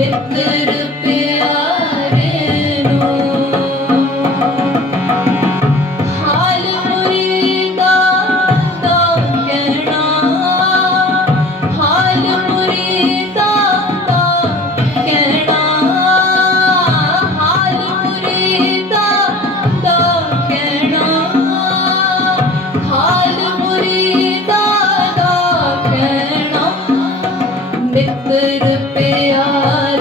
ਮਿੱਤਰ ਪਿਆਰੇ ਮਿੱਤਰ ਪਿਆਰ